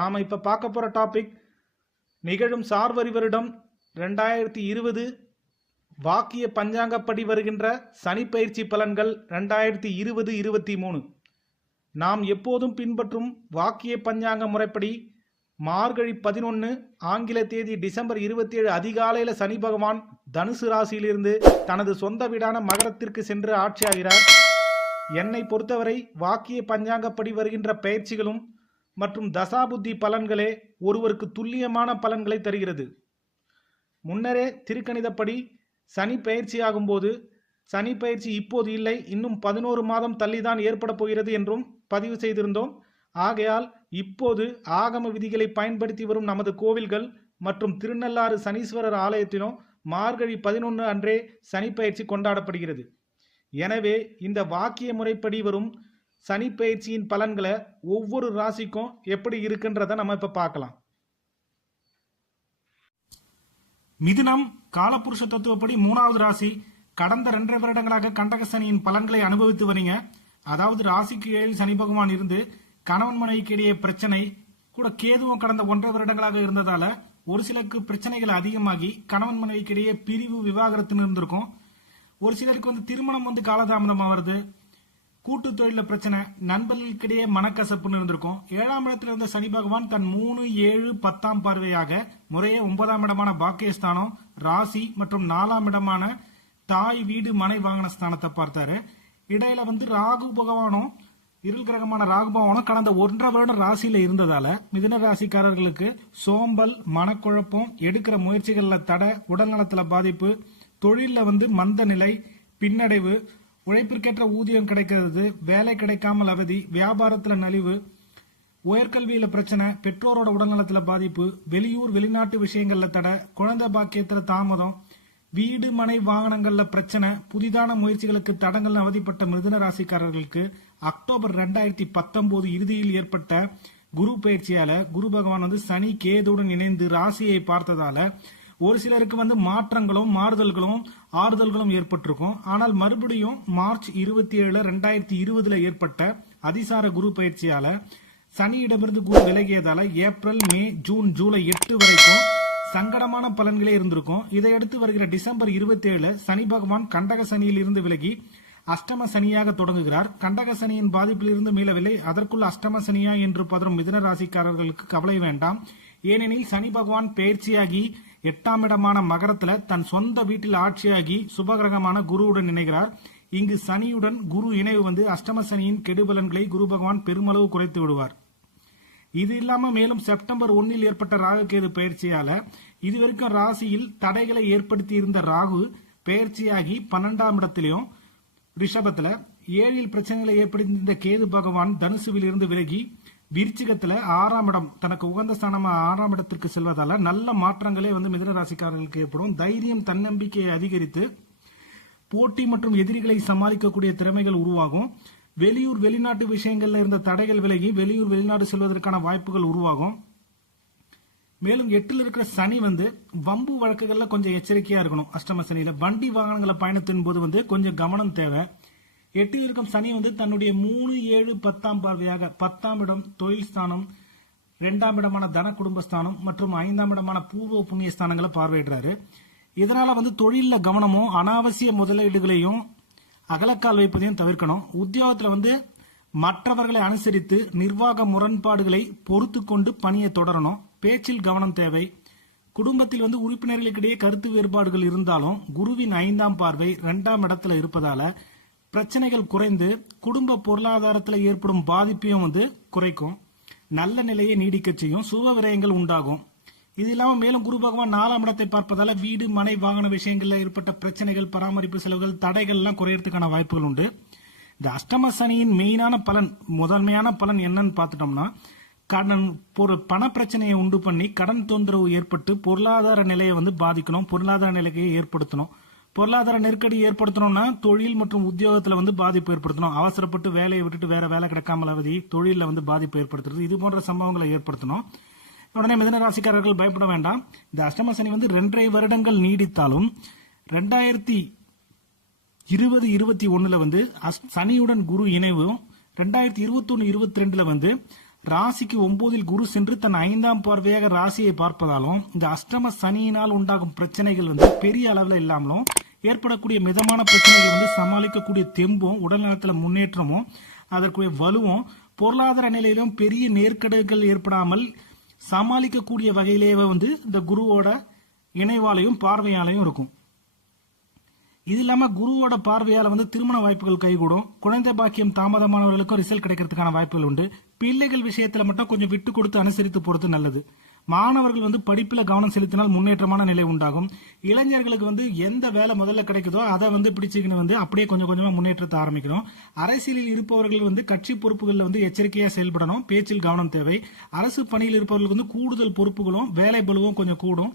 நாம் இப்போ பார்க்க போகிற டாபிக் நிகழும் சார்வரி வருடம் 2020 வாக்கிய பஞ்சாங்கப்படி வருகின்ற சனிப்பெயர்ச்சி பலன்கள் 2020-23. நாம் எப்போதும் பின்பற்றும் வாக்கிய பஞ்சாங்க முறைப்படி மார்கழி 11 ஆங்கில தேதி டிசம்பர் 27 அதிகாலையில் சனி பகவான் தனுசு ராசியிலிருந்து தனது சொந்த வீடான மகரத்திற்கு சென்று ஆட்சியாகிறார். என்னை பொறுத்தவரை வாக்கிய பஞ்சாங்கப்படி வருகின்ற பயிற்சிகளும் மற்றும் தசாபுத்தி பலன்களே ஒருவருக்கு துல்லியமான பலன்களை தருகிறது. முன்னரே திருக்கணிதப்படி சனி பயிற்சியாகும் போது சனி பயிற்சி இப்போது இல்லை, இன்னும் 11 மாதம் தள்ளிதான் ஏற்பட போகிறது என்றும் பதிவு செய்திருந்தோம். ஆகையால் இப்போது ஆகம விதிகளை பயன்படுத்தி வரும் நமது கோவில்கள் மற்றும் திருநள்ளாறு சனீஸ்வரர் ஆலயத்திலும் மார்கழி 11 அன்றே சனி பயிற்சி கொண்டாடப்படுகிறது. எனவே இந்த வாக்கிய முறைப்படி வரும் சனி பயிற்சியின் பலன்களை ஒவ்வொரு ராசிக்கும் எப்படி இருக்குன்றத நம்ம இப்ப பார்க்கலாம். மிதுனம் காலபுருஷ தத்துவப்படி 3வது ராசி. கடந்த 2.5 வருடங்களாக கண்டக சனியின் பலன்களை அனுபவித்து வரீங்க. அதாவது ராசிக்கு 7 சனி பகவான் இருந்து கணவன் மனைவிக்கு இடையே பிரச்சனை கூட, கேதுவும் கடந்த 1.5 வருடங்களாக இருந்ததால ஒரு சிலருக்கு பிரச்சனைகள் அதிகமாகி கணவன் மனைவிக்கு இடையே பிரிவு விவாகரத்துன்னு இருந்திருக்கும். ஒரு சிலருக்கு திருமணம் காலதாமதமா வருது, கூட்டு தொழில பிரச்சனை, நண்பர்களுக்கிடையே மனக்கசப்புன்னு இருந்திருக்கும். 7ஆம் இடத்துல இருந்த சனி பகவான் தன் 3, 7, 10ஆம் பார்வையாக முறையே 9ஆம் இடமான பாக்கியஸ்தானம், ராசி மற்றும் 4ஆம் இடமான தாய் வீடு மனை வாகன ஸ்தானத்தை பார்த்தாரு. இடையில ராகு பகவானும் இருள் கிரகமான ராகு பகவானும் கடந்த 1.5 வருடம் ராசியில இருந்ததால மிதுன ராசிக்காரர்களுக்கு சோம்பல், மனக்குழப்பம், எடுக்கிற முயற்சிகள்ல தடை, உடல்நலத்துல பாதிப்பு, தொழில மந்த நிலை, பின்னடைவு, உழைப்பிற்கேற்ற ஊதியம் கிடைக்கிறது, வேலை கிடைக்காமல் அவதி, வியாபாரத்துல நலிவு, உயர்கல்வியில பிரச்சனை, பெற்றோரோட உடல்நலத்துல பாதிப்பு, வெளியூர் வெளிநாட்டு விஷயங்கள்ல தடை, குழந்தை பாக்கியத்துல தாமதம், வீடு மனை வாகனங்கள்ல பிரச்சனை, புதிதான முயற்சிகளுக்கு தடங்கள் அவதிப்பட்ட மிதுன ராசிக்காரர்களுக்கு அக்டோபர் 2019 இறுதியில் ஏற்பட்ட குரு பயிற்சியால குரு பகவான் சனி கேதுடன் இணைந்து ராசியை பார்த்ததால ஒரு சிலருக்கு மாற்றங்களும் மாறுதல்களும் ஆறுதல்களும் ஏற்பட்டிருக்கும். ஆனால் மறுபடியும் மார்ச் 27, 2020 ஏற்பட்ட அதிசார குரு பயிற்சியால சனியிடமிருந்து குரு விலகியதால ஏப்ரல், மே, ஜூன், ஜூலை 8 வரைக்கும் சங்கடமான பலன்களே இருந்திருக்கும். இதையடுத்து வருகிற டிசம்பர் 27 சனி பகவான் கண்டக சனியில் இருந்து விலகி அஷ்டம சனியாக தொடங்குகிறார். கண்டக சனியின் பாதிப்பில் இருந்து மீளவில்லை. அதற்குள் அஷ்டம சனியா என்று பதறும் மிதுன ராசிக்காரர்களுக்கு கவலை வேண்டாம். ஏனெனில் சனி பகவான் பயிற்சியாகி 8ஆம் இடமான மகரத்துல தன் சொந்த வீட்டில் ஆட்சியாகி சுபகிரகமான குருவுடன் இணைகிறார். இங்கு சனியுடன் குரு இணைவு அஷ்டம சனியின் கெடுபலன்களை குரு பகவான் பெருமளவு குறைத்து விடுவார். இது இல்லாம மேலும் செப்டம்பர் 1 ஏற்பட்ட ராகுகேது பயிற்சியால இதுவரைக்கும் ராசியில் தடைகளை ஏற்படுத்தி இருந்த ராகு பயிற்சியாகி 12ஆம் இடத்திலையும் ரிஷபத்துல 7 பிரச்சனைகளை ஏற்படுத்தி கேது பகவான் தனுசுவில் இருந்து விலகி விருச்சிகத்துல 6ஆம் இடம் தனக்கு உகந்த ஸ்தானமா 6ஆம் இடத்திற்கு செல்வதால நல்ல மாற்றங்களே மிதுன ராசிக்காரர்களுக்கு ஏற்படும். தைரியம், தன்னம்பிக்கையை அதிகரித்து போட்டி மற்றும் எதிரிகளை சமாளிக்கக்கூடிய திறமைகள் உருவாகும். வெளியூர் வெளிநாட்டு விஷயங்கள்ல இருந்த தடைகள் விலகி வெளியூர் வெளிநாடு செல்வதற்கான வாய்ப்புகள் உருவாகும். மேலும் 8ல் இருக்கிற சனி வம்பு வழக்குகள்ல கொஞ்சம் எச்சரிக்கையா இருக்கணும். அஷ்டம சனியில வண்டி வாகனங்களை பயணத்தின் போது கொஞ்சம் கவனம் தேவை. 8ல் இருக்கும் சனி தன்னுடைய 3, 7, 10ஆம் பார்வையாக 10ஆம் இடம் தொழில் ஸ்தானம், 2ஆம் இடமான தன குடும்பஸ்தானம் மற்றும் 5ஆம் இடமான பூர்வ புண்ணிய ஸ்தானங்களை பார்வையிடுறாரு. இதனால தொழில கவனமும் அனாவசிய முதலீடுகளையும் அகலக்கால் வைப்பதையும் தவிர்க்கணும். உத்தியோகத்துல மற்றவர்களை அனுசரித்து நிர்வாக முரண்பாடுகளை பொறுத்து கொண்டு பணியை தொடரணும். பேச்சில் கவனம் தேவை. குடும்பத்தில் உறுப்பினர்களுக்கிடையே கருத்து வேறுபாடுகள் இருந்தாலும் குருவின் 5ஆம் பார்வை 2ஆம் இடத்துல இருப்பதால பிரச்சனைகள் குறைந்து குடும்ப பொருளாதாரத்தில் ஏற்படும் பாதிப்பையும் குறைக்கும். நல்ல நிலையை நீடிக்க செய்யும். சுப விரயங்கள் உண்டாகும். இது இல்லாம மேலும் குரு பகவான் 4ஆம் இடத்தை பார்ப்பதால வீடு மனை வாகன விஷயங்கள்ல ஏற்பட்ட பிரச்சனைகள், பராமரிப்பு செலவுகள், தடைகள் எல்லாம் குறையறதுக்கான வாய்ப்புகள் உண்டு. இந்த அஷ்டம சனியின் மெயினான பலன், முதன்மையான பலன் என்னன்னு பார்த்துட்டோம்னா, கடன் பண பிரச்சனையை உண்டு பண்ணி கடன் தொந்தரவு ஏற்பட்டு பொருளாதார நிலையை பாதிக்கணும், பொருளாதார நிலையை ஏற்படுத்தணும். பொருளாதார நெருக்கடி ஏற்படுத்தணும்னா தொழில் மற்றும் உத்தியோகத்துல பாதிப்பு ஏற்படுத்தணும். அவசரப்பட்டு வேலையை விட்டுட்டு வேற வேலை கிடைக்காமல் அவதி, தொழில பாதிப்பு ஏற்படுத்துறது, இது போன்ற சம்பவங்களை ஏற்படுத்தணும். உடனே மிதுன ராசிக்காரர்கள் பயப்பட வேண்டாம். இந்த அஷ்டம சனி 2.5 வருடங்கள் நீடித்தாலும் 2020-21 சனியுடன் குரு இணைவும் 2021-22 ராசிக்கு 9ல் குரு சென்று தன் 5ஆம் பார்வையாக ராசியை பார்ப்பதாலும் இந்த அஷ்டம சனியினால் உண்டாகும் பிரச்சனைகள் பெரிய அளவில் இல்லாமலும் ஏற்படக்கூடிய மிதமான பிரச்சனைகள் சமாளிக்கக்கூடிய தெம்பும் உடல் நலத்துல முன்னேற்றமும் அதற்குரிய வலுவும் பொருளாதார நிலையிலும் பெரிய நேர்கடல்கள் ஏற்படாமல் சமாளிக்கக்கூடிய வகையிலேயே இந்த குருவோட இணைவாலையும் பார்வையாலையும் இருக்கும். இது இல்லாம குருவோட பார்வையால திருமண வாய்ப்புகள் கைகூடும். குழந்தை பாக்கியம் தாமதமானவர்களுக்கும் ரிசல்ட் கிடைக்கிறதுக்கான வாய்ப்புகள் உண்டு. பிள்ளைகள் விஷயத்துல மட்டும் கொஞ்சம் விட்டு கொடுத்து அனுசரித்து போறது நல்லது. மாணவர்கள் படிப்புல கவனம் செலுத்தினால் முன்னேற்றமான நிலை உண்டாகும். இளைஞர்களுக்கு எந்த வேலை முதல்ல கிடைக்குதோ அதை பிடிச்சுக்கின்னு அப்படியே கொஞ்சம் கொஞ்சமா முன்னேற்றத்தை ஆரம்பிக்கணும். அரசியலில் இருப்பவர்கள் கட்சி பொறுப்புகள்ல எச்சரிக்கையா செயல்படணும். பேச்சில் கவனம் தேவை. அரசு பணியில் இருப்பவர்களுக்கு கூடுதல் பொறுப்புகளும் வேலை பலுவும் கொஞ்சம் கூடும்.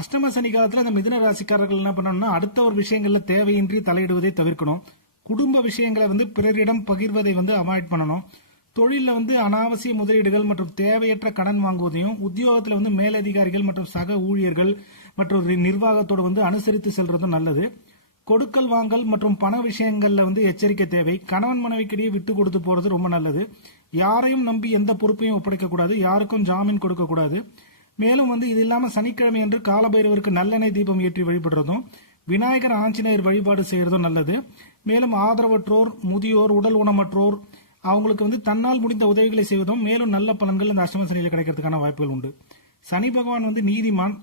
அஷ்டம சனி காலத்துல அந்த மிதுன ராசிக்காரர்கள் என்ன பண்ணணும்னா அடுத்த ஒரு விஷயங்கள்ல தேவையின்றி தலையிடுவதை தவிர்க்கணும். குடும்ப விஷயங்களை பிறரிடம் பகிர்வதை அவாய்ட் பண்ணணும். தொழில அனாவசிய முதலீடுகள் மற்றும் தேவையற்ற கடன் வாங்குவதையும் உத்தியோகத்துல மேலதிகாரிகள் மற்றும் சக ஊழியர்கள் மற்றும் நிர்வாகத்தோடு அனுசரித்து செல்றதும் நல்லது. கொடுக்கல் வாங்கல் மற்றும் பண விஷயங்கள்ல எச்சரிக்கை தேவை. கணவன் மனைவிக்கிடையே விட்டு கொடுத்து போறது ரொம்ப நல்லது. யாரையும் நம்பி எந்த பொறுப்பையும் ஒப்படைக்க கூடாது. யாருக்கும் ஜாமீன் கொடுக்க கூடாது. மேலும் இது இல்லாம சனிக்கிழமை என்று காலபைரவருக்கு நல்லெண்ணெய் தீபம் ஏற்றி வழிபடுறதும் விநாயகர் ஆஞ்சநேயர் வழிபாடு செய்யறதும் நல்லது. மேலும் ஆதரவற்றோர், முதியோர், உடல் ஊனமற்றோர் அவங்களுக்கு தன்னால் முடிந்த உதவிகளை செய்வதும் மேலும் நல்ல பலன்கள் இந்த அஷ்டம சனியில கிடைக்கிறதுக்கான வாய்ப்புகள் உண்டு. சனி பகவான் நீதிமான்.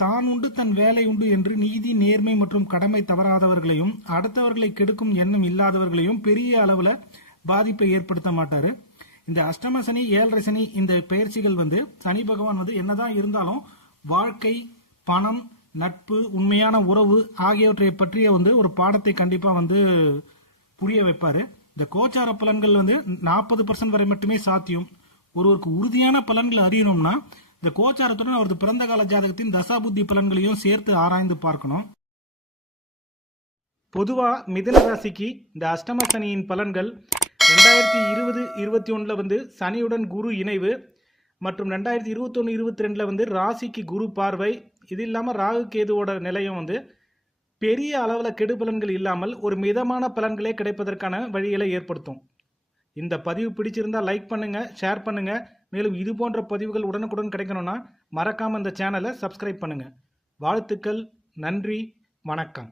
தான் உண்டு தன் வேலை உண்டு என்று நீதி, நேர்மை மற்றும் கடமை தவறாதவர்களையும் அடுத்தவர்களை கெடுக்கும் எண்ணம் இல்லாதவர்களையும் பெரிய அளவுல பாதிப்பை ஏற்படுத்த மாட்டாரு. இந்த அஷ்டம சனி, 7.5 சனி இந்த பயிற்சிகள் சனி பகவான் என்னதான் இருந்தாலும் வாழ்க்கை, பணம், நட்பு, உண்மையான உறவு ஆகியவற்றை பற்றிய ஒரு பாடத்தை கண்டிப்பா புரிய வைப்பாரு. இந்த கோச்சார பலன்கள் 40% வரை மட்டுமே சாத்தியம். ஒருவருக்கு உறுதியான பலன்களை அறியணும்னா இந்த கோச்சாரத்துடன் அவரது பிறந்த கால ஜாதகத்தின் தசாபுத்தி பலன்களையும் சேர்த்து ஆராய்ந்து பார்க்கணும். பொதுவா மிதுன ராசிக்கு இந்த அஷ்டம சனியின் பலன்கள் 2020-21 சனியுடன் குரு இணைவு மற்றும் 2021-22 ராசிக்கு குரு பார்வை. இது இல்லாம ராகு கேதுவோட நிலையம் பெரிய அளவில் கெடுபலன்கள் இல்லாமல் ஒரு மிதமான பலன்களே கிடைப்பதற்கான வழிகளை ஏற்படுத்தும். இந்த பதிவு பிடிச்சிருந்தா லைக் பண்ணுங்க, ஷேர் பண்ணுங்க. மேலும் இது போன்ற பதிவுகள் உடனுக்குடன் கிடைக்கணும்னா மறக்காம இந்த சேனலை சப்ஸ்கிரைப் பண்ணுங்க. வாழ்த்துக்கள். நன்றி. வணக்கம்.